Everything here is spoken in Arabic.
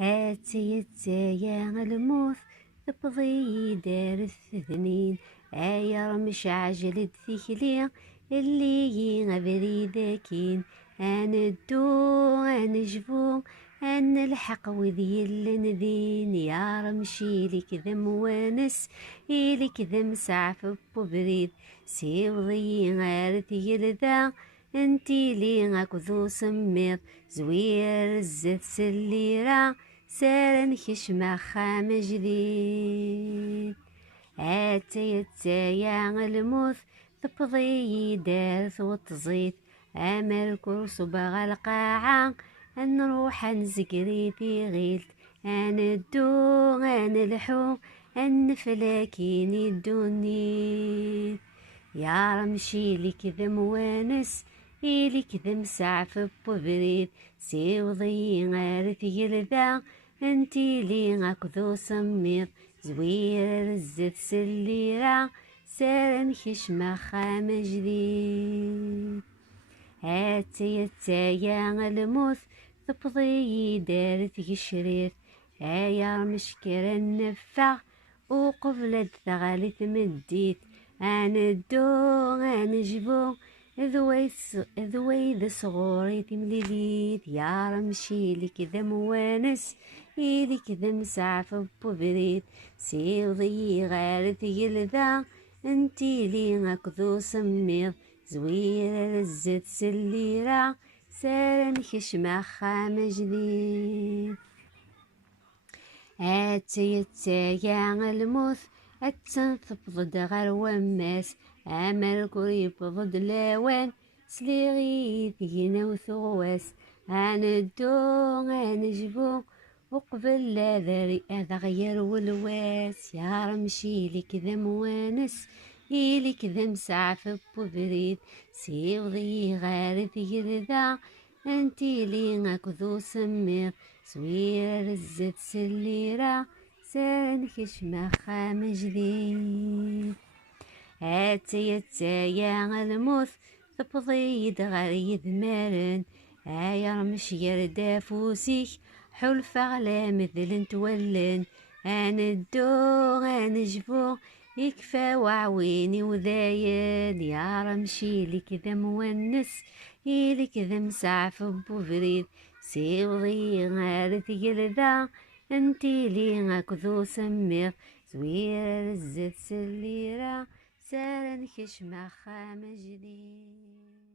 هاتي يا الموت تبضي دار الثنين ايا مش عجلة ثكلي اللي غبري ذاكين اندو انجبو ان الحق وذي الندين يا رمشي لك ذم وانس إلك ذم سعف ببريد سيوضي غير ثقل انتي لي غاكذو سميط زوير الزت سليرة سارن كشمة خام جديد هاتي يا الموت تبضي دارت وتزيد امل كرس بغى القاعة نروح نزقري في غيلت اندو نلحو نفلاكين الدنيا يا رمشي لك ذم وانس إليك ذم سعف ببريد سيوضي غير ثقل انتي لي غاكذو سميط زوير الزت سليرة سارن كشمة خام جديد هاتي يا الموت تبضي دارت قشريت ايا مشكرة النفع وقبلت ثغالي تمديت اندو انجبو ذوي صغوري تمليليت يا رمشي لك ذا موانس إلك ذا مسعف ببريد سيوضي غير ثقل ذا انتي لي غاكذو سميض زويرة الزت سليرة سارن كشمة خام جديد هاتي يا الموت تبضد غير وماس امل قريب ضد لاوان سليغي ثقينا وثغواس اندو انجبو وقبل لا ذري هذا غير والواس يا رمشي لك ذا موانس إليك ذا مسعف ببريد سيوضي غير ثقل ذا انتي لي غاكذو سميط سوير الزت سليرة سارن كشمة خام جديد هاتي يا الموت تبضي دغري ذمارن ايا مش يردا فوسيك حلف على مثل تولن اندو انجبو يكفى وعويني وذاين يا رمشي لك ذا مونس إلك ذا مسعف ببريد سيوضي غير ثقل ذا انتي لي غاكذو سميط زوير الزت سليرة سارن كشمة خام جديد.